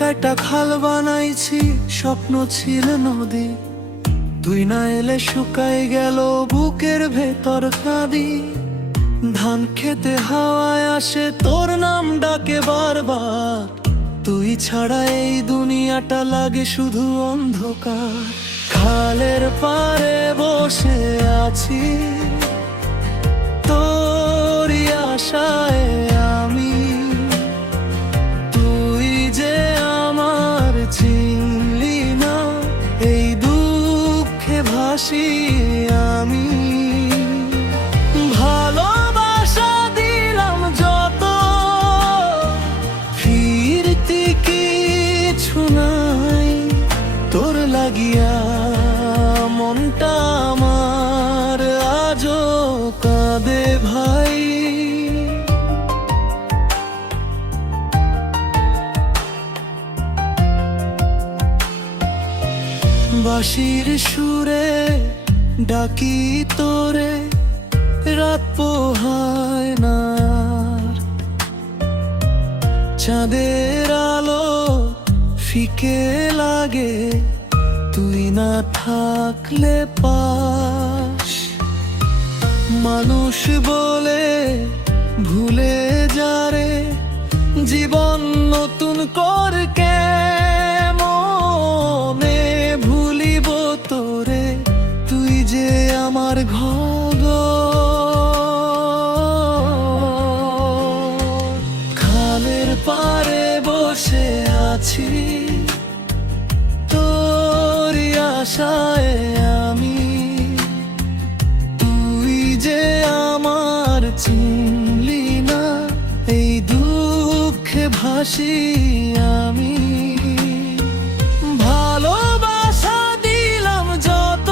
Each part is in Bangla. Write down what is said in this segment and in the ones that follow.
কাটা খাল বানাইছি, স্বপ্ন ছিল নদী। তুই না এলে শুকাই গেল বুকের ভেতর কাঁদি। ধান খেতে হাওয়ায় আসে তোর নাম ডাকে বারবার। তুই ছাড়া এই দুনিয়াটা লাগে শুধু অন্ধকার। খালের পাড়ে বসে আছি তোরই আশায় আমি। তুই যে আমার চিনলি না, এই দুঃখে ভাসি আমি। ভালোবাসা দিলাম যত, ফিরতি কিছু নাই। তোর লাগিয়া মনটা আমার আজও কাঁদে ভাই। বাঁশির সুরে ডাকি তোরে, রাত পোহায় না। চাঁদের আলো ফিকে লাগে তুই না থাকলে পাশ। মানুষ বলে ভুলে যারে, জীবন নতুন করে মনে ভুলিব তোরে। তুই যে আমার ঘর, খালের পাড়ে বসে আছি তোরই আশায় আমি। তুই যে আমার চিনলি না, এই দুঃখে ভাসি আমি। ভালোবাসা দিলাম যত,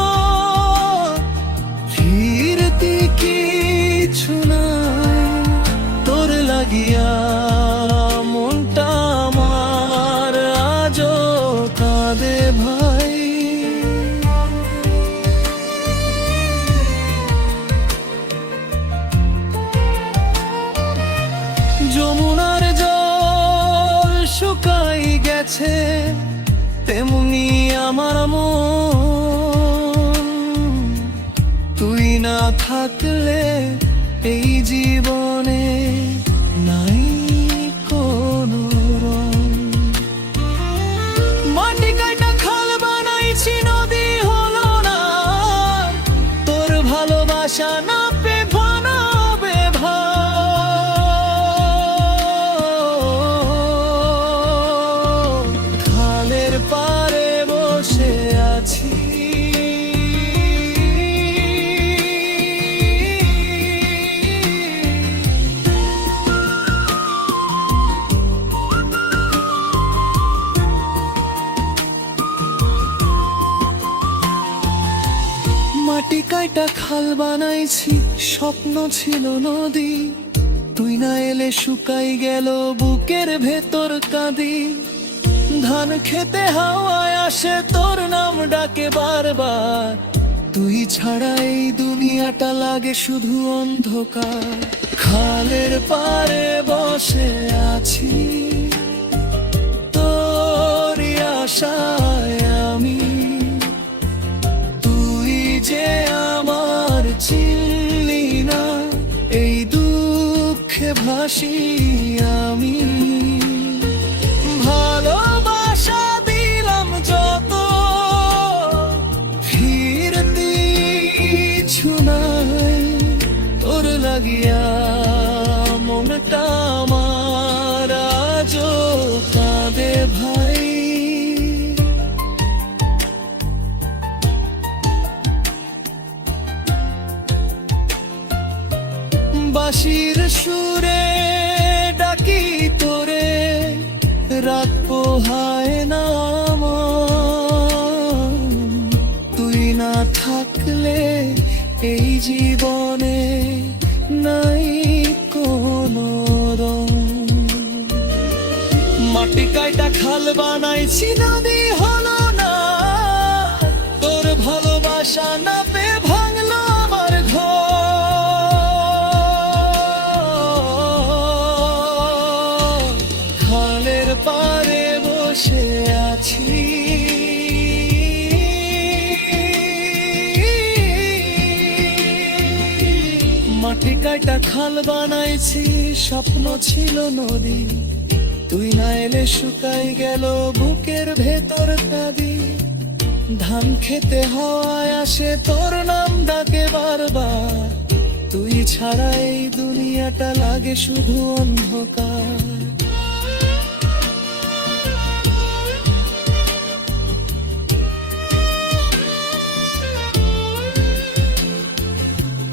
ফিরতি কিছু নাই। তোর লাগিয়া মনটা আমার আজও কাঁদে ভাই। যমুনার জল শুকাই গেছে, তেমনি আমার মন। তুই না থাকলে এই জীবনে নাই কোনো রং। মাটি কাটা খাল বানাইছি, নদী হলো না। তোর ভালোবাসা না পে ভানাবে ভাই। খালের পাড়ে বসে আছি মাটি কাটা খাল বানাইছি, স্বপ্ন ছিল নদী। তুই না এলে শুকাই গেল বুকের ভেতর কাঁদি। ধান খেতে হাওয়ায় আসে তোর নাম ডাকে বারবার। তুই ছাড়া এই দুনিয়াটা লাগে শুধু অন্ধকার। খালের পাড়ে বসে আছি তোরই আশায় আমি। যে আমার চিনলি না, এই দুঃখে ভাসি আমি। ভালোবাসা দিলাম যত, ফিরতি কিছু নাই। তোর লাগিয়া মনটা আমার আজও কাঁদে ভাই। বাঁশির সুরে ডাকি তোরে, রাত পোহায় না। তুই না থাকলে এই জীবনে নাই কোনো রং। মাটি কাটা খাল বানাইছি, নদী হলো না। তোর ভালোবাসা না পে ভাঙলো আমার ঘর। খালের পাড়ে বসে মাটি কাটা খাল বানাইছি, স্বপ্ন ছিল নদী, তুই না এলে শুকাই গেল বুকের ভেতর কাঁদি। ধান খেতে হাওয়ায় আসে তোর নাম ডাকে বারবার, তুই ছাড়া এই দুনিয়াটা লাগে শুধু অন্ধকার।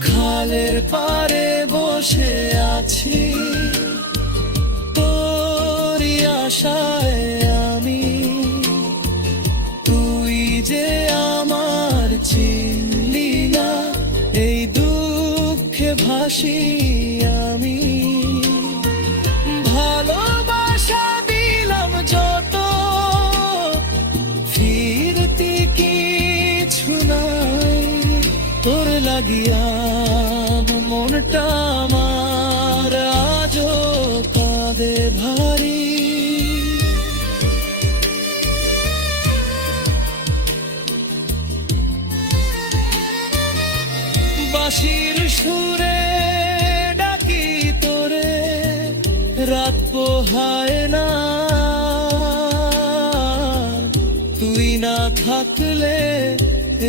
খালের পাড়ে বসে আছি, তোরই আশায় আমি, তুই যে আমার চিনলি না, এই দুঃখে ভাসি আমি। ভালোবাসা দিলাম যত, ফিরতি কিছু নাই, তোর লাগিয়া মনটা আমার আজও কাঁদে ভারী। বাঁশির সুরে ডাকি তোরে, রাত পোহায় না, তুই না থাকলে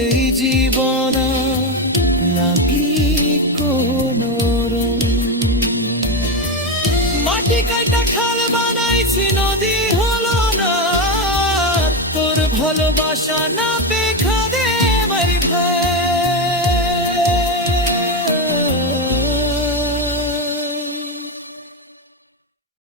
এই জীবন লাগি কোনো রং। মাটি কাটা খাল বানাইছি, নদী হলো না, তোর ভালোবাসা না পেখা দে মারি ভাই।